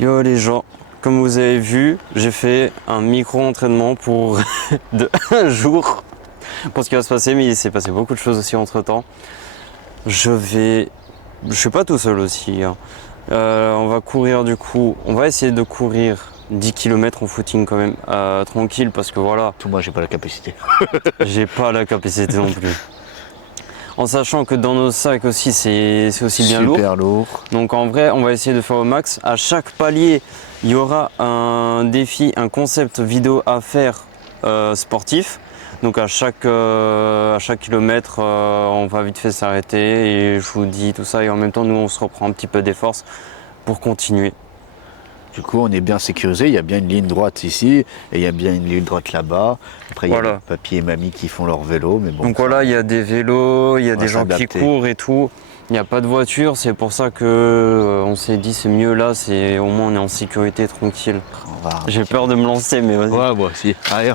Yo les gens, comme vous avez vu, j'ai fait un micro-entraînement pour de un jour pour ce qui va se passer, mais il s'est passé beaucoup de choses aussi entre temps. Je suis pas tout seul aussi, hein. On va courir du coup, on va essayer de courir 10 km en footing quand même, tranquille parce que voilà. Tout moi j'ai pas la capacité. J'ai pas la capacité non plus. En sachant que dans nos sacs aussi c'est aussi bien lourd. Super lourd. Donc en vrai on va essayer de faire au max. À chaque palier il y aura un défi, un concept vidéo à faire sportif. Donc à chaque kilomètre on va vite fait s'arrêter et je vous dis tout ça et en même temps nous on se reprend un petit peu des forces pour continuer. Du coup on est bien sécurisé, il y a bien une ligne droite ici et il y a bien une ligne droite là-bas. Après il y a Voilà. papy et mamie qui font leur vélo. Mais bon, Donc voilà, il y a des vélos, il y a des gens qui s'adapter. courent et tout. Il n'y a pas de voiture, c'est pour ça que on s'est dit c'est mieux là, c'est au moins on est en sécurité tranquille. on va... J'ai peur de me lancer mais vas-y. Ouais moi aussi. Allez.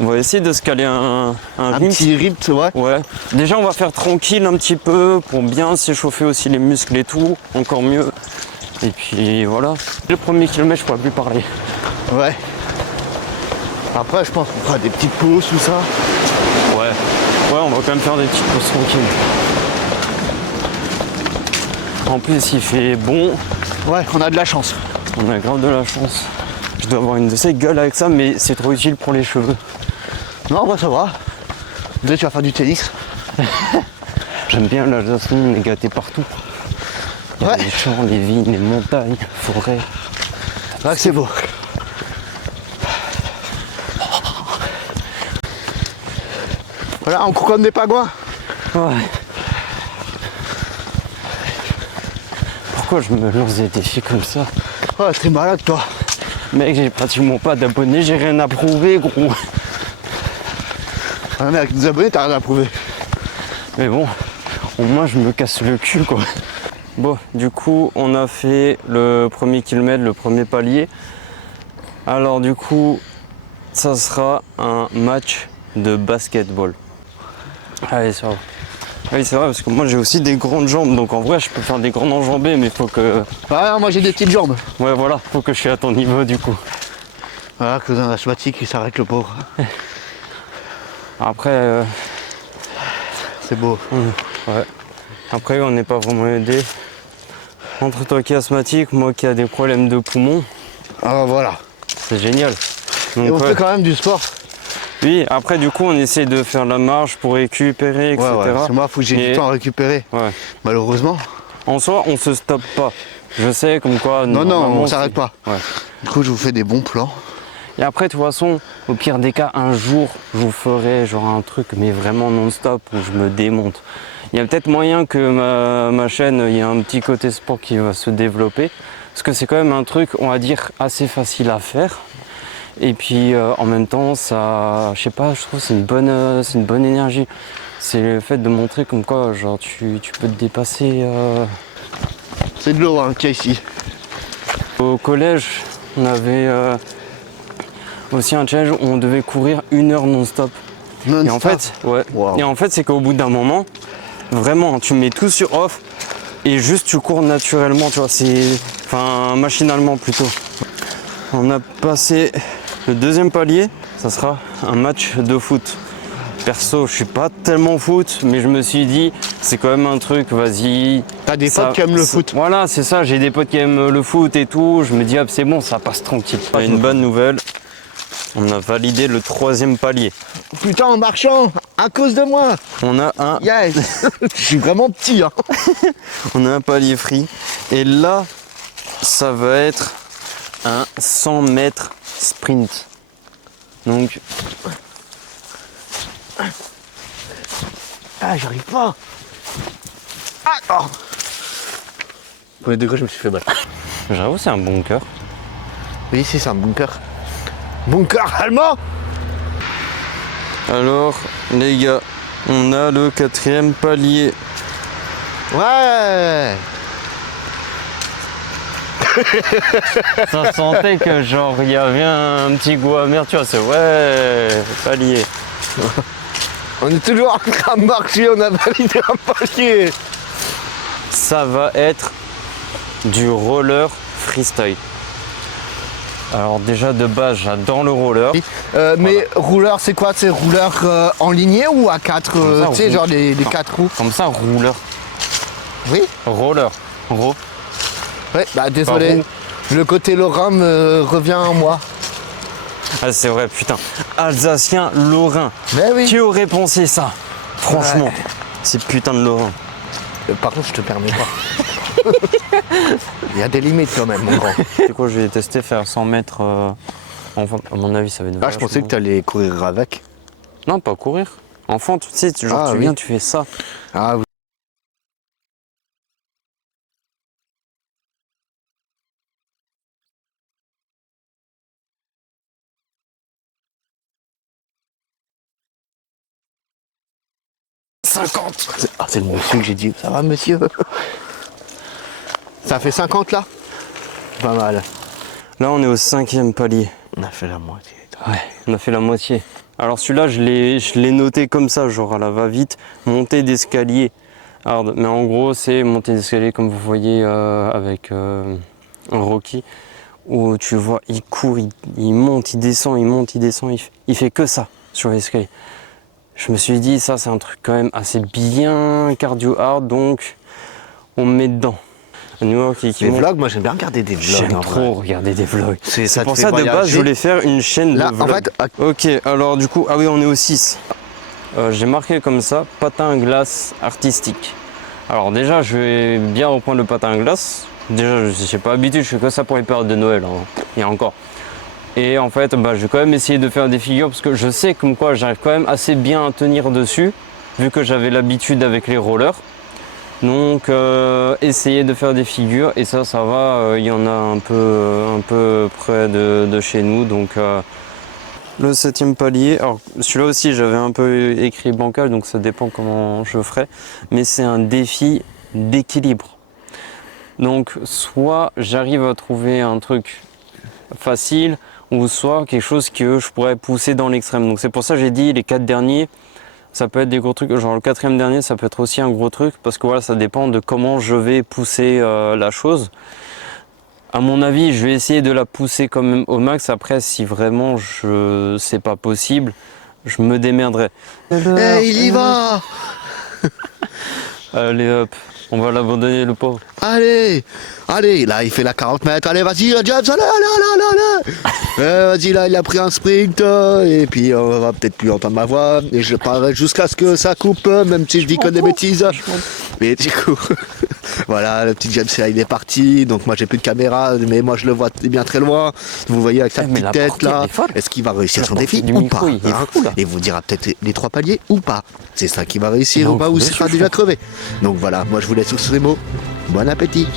On va essayer de se caler un Un rythme. petit rythme, ouais. Ouais. Déjà on va faire tranquille un petit peu pour bien s'échauffer aussi les muscles et tout, encore mieux. Et puis voilà. Le premier kilomètre je pourrais plus parler. Ouais. Après je pense qu'on fera des petites pauses, tout ça. Ouais. Ouais, on va quand même faire des petites pauses tranquilles. En plus il fait bon. Ouais, on a de la chance. On a grave de la chance. Je dois avoir une de ces gueules avec ça, mais c'est trop utile pour les cheveux. Non, moi ça va. Déjà tu vas faire du tennis. J'aime bien l'Alsace, on est gâté partout. Il y a Ouais. les champs, les vignes, les montagnes, forêts. Là que c'est beau. Voilà, on court comme des pingouins. Ouais. Pourquoi je me lance des défis comme ça? Ouais, t'es malade toi. Mec, j'ai pratiquement pas d'abonnés, j'ai rien à prouver, gros. Ah, mais avec des abonnés, t'as rien à prouver. Mais bon, au moins je me casse le cul, quoi. Bon, du coup, on a fait le premier kilomètre, le premier palier. Alors du coup, ça sera un match de basketball. Allez, ça va. Oui, c'est vrai, parce que moi j'ai aussi des grandes jambes, donc en vrai je peux faire des grandes enjambées, mais faut que... Ah non, moi j'ai des petites jambes. Ouais, voilà, faut que je sois à ton niveau du coup. Voilà, que dans l'asthmatique, il s'arrête le pauvre. Après, C'est beau. ouais. Après, on n'est pas vraiment aidé. Entre toi qui es asthmatique, moi qui a des problèmes de poumons, Ah voilà. c'est génial. Donc, Et on ouais. fait quand même du sport. Oui, après du coup on essaie de faire la marche pour récupérer, etc. Ouais, ouais. Parce que moi, faut que j'ai Et- du temps à récupérer. Ouais. Malheureusement. En soi, on se stoppe pas. Je sais comme quoi. Non, normalement, on s'arrête c'est- pas. Ouais. Du coup, je vous fais des bons plans. Et après, de toute façon, au pire des cas, un jour, je vous ferai genre un truc, mais vraiment non-stop, où je me démonte. Il y a peut-être moyen que ma chaîne, il y a un petit côté sport qui va se développer. Parce que c'est quand même un truc, on va dire, assez facile à faire. Et puis en même temps, ça, je sais pas, je trouve que c'est une bonne énergie. C'est le fait de montrer comme quoi, genre, tu peux te dépasser. C'est de l'eau hein, qu'il y a ici. Au collège, on avait aussi un challenge où on devait courir 1 heure non-stop. Et en fait, ouais. Wow. Et en fait, c'est qu'au bout d'un moment, vraiment, tu mets tout sur off et juste tu cours naturellement, tu vois, enfin machinalement plutôt. On a passé le deuxième palier, ça sera un match de foot. Perso, je suis pas tellement foot, mais je me suis dit, c'est quand même un truc, vas-y. T'as des Ça- potes qui aiment le c'est- foot. Voilà, c'est ça, j'ai des potes qui aiment le foot et tout. Je me dis, hop, c'est bon, ça passe tranquille. Une bonne nouvelle, on a validé le 3e palier. Putain, en marchant, à cause de moi. On a un, Yes. Je suis vraiment petit. Hein. on a un palier free. Et là, ça va être un 100 mètres sprint. Donc, Ah, j'arrive pas. Ah, oh. Premier degré, je me suis fait mal. j'avoue, c'est un bon cœur. Oui, c'est un bunker. Bunker allemand. Alors, les gars, on a le 4e palier. Ouais. Ça sentait que genre il y avait un petit goût amer, tu vois, c'est ouais, palier. On est toujours en train de marcher, on a validé un palier. ça va être du roller freestyle. Alors déjà de base j'adore le roller. Mais rouleur c'est quoi? C'est rouleur en lignée ou à 4 tu sais genre les 4 roues? Comme ça, rouleur. Oui. Roller. En gros. Ouais, bah désolé. Le côté lorrain me revient en moi. Ah c'est vrai, putain. Alsacien, lorrain. Mais oui. Qui aurait pensé ça? Franchement, c'est putain de lorrain. Par contre, je te permets pas. Il y a des limites quand même, mon grand. C'est quoi, je vais tester faire 100 mètres. Enfin, à mon avis, ça va être. Ah, je pensais que tu allais courir avec. Non, pas courir. Enfant, tu sais, genre, tu viens, tu fais ça. Ah oui. Ah, c'est le monsieur que j'ai dit. Ça va, monsieur? Ça fait 50 là? Pas mal. Là, on est au 5e palier. On a fait la moitié. Ouais, on a fait la moitié. Alors celui-là, je l'ai noté comme ça, genre à la va-vite, montée d'escalier hard. Mais en gros, c'est montée d'escalier comme vous voyez avec un Rocky, où tu vois, il court, il monte, il descend, il monte, il descend, il fait que ça sur l'escalier. Je me suis dit, ça c'est un truc quand même assez bien cardio hard, donc on me met dedans. Les vlogs, moi j'aime bien regarder des vlogs. J'aime trop regarder des vlogs. C'est pour ça de base je voulais faire une chaîne là, de vlogs. En fait, ok, alors du coup, ah oui on est au 6. J'ai marqué comme ça, patin à glace artistique. Alors déjà je vais bien reprendre le patin à glace. Déjà je n'ai pas l'habitude, je fais que ça pour les périodes de Noël, hein. Il y a encore. Et en fait je vais quand même essayer de faire des figures parce que je sais comme quoi j'arrive quand même assez bien à tenir dessus, vu que j'avais l'habitude avec les rollers. Donc essayer de faire des figures et ça va, il y en a un peu près de chez nous. Donc le 7e palier, alors celui-là aussi j'avais un peu écrit bancal, donc ça dépend comment je ferai, mais c'est un défi d'équilibre. Donc soit j'arrive à trouver un truc facile ou soit quelque chose que je pourrais pousser dans l'extrême. Donc c'est pour ça que j'ai dit les 4 derniers. Ça peut être des gros trucs, genre le 4e dernier, ça peut être aussi un gros truc parce que voilà, ça dépend de comment je vais pousser la chose. À mon avis, je vais essayer de la pousser quand même au max. Après, si vraiment c'est pas possible, je me démerderai. Hey, il y va. Allez hop, on va l'abandonner le pauvre. Allez, allez, là il fait la 40 mètres, allez vas-y James, allez. Vas-y là il a pris un sprint et puis on va peut-être plus entendre ma voix et je parlerai jusqu'à ce que ça coupe, même si je dis que des bêtises. Mais du coup, voilà, le petit James il est parti, donc moi j'ai plus de caméra, mais moi je le vois bien très loin. Vous voyez avec sa petite tête là, est-ce qu'il va réussir son défi ou pas, hein, et vous dira peut-être les 3 paliers ou pas. C'est ça qui va réussir ou pas, ou sera déjà crevé. Donc voilà, moi je vous laisse sur ces mots. Bon appétit.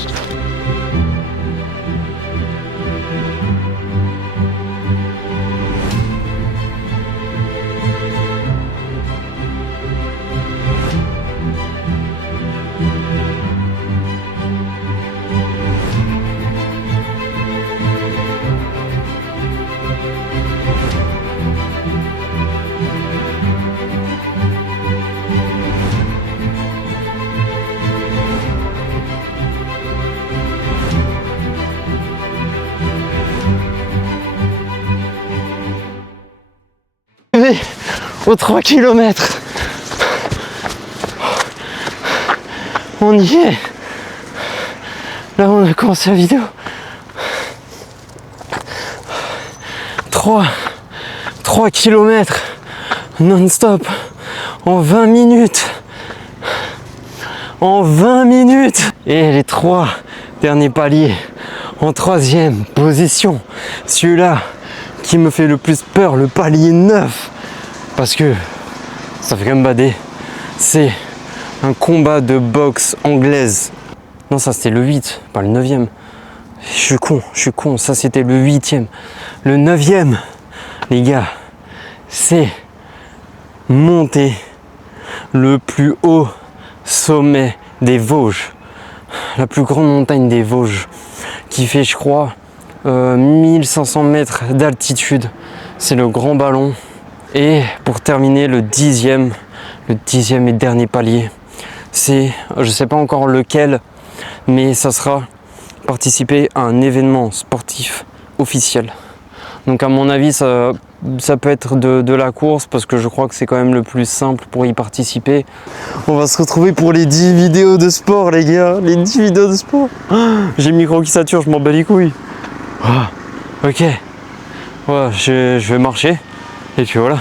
Aux 3 km. On y est. Là on a commencé la vidéo. 3 km non-stop en 20 minutes. En 20 minutes. Et les 3 derniers paliers en 3e position. Celui-là qui me fait le plus peur, le palier 9. Parce que ça fait quand même bader. C'est un combat de boxe anglaise. Non, ça c'était le 8, pas le 9e. Je suis con, ça c'était le 8e. Le 9e, les gars, c'est monter le plus haut sommet des Vosges. La plus grande montagne des Vosges, qui fait, je crois, 1500 mètres d'altitude. C'est le Grand Ballon. Et pour terminer, le 10e et dernier palier, c'est, je sais pas encore lequel, mais ça sera participer à un événement sportif officiel. Donc à mon avis, ça peut être de la course parce que je crois que c'est quand même le plus simple pour y participer. On va se retrouver pour les 10 vidéos de sport, les gars. Les 10 vidéos de sport. J'ai le micro qui sature, je m'en bats les couilles. Ok. Ouais, je vais marcher. Et puis voilà.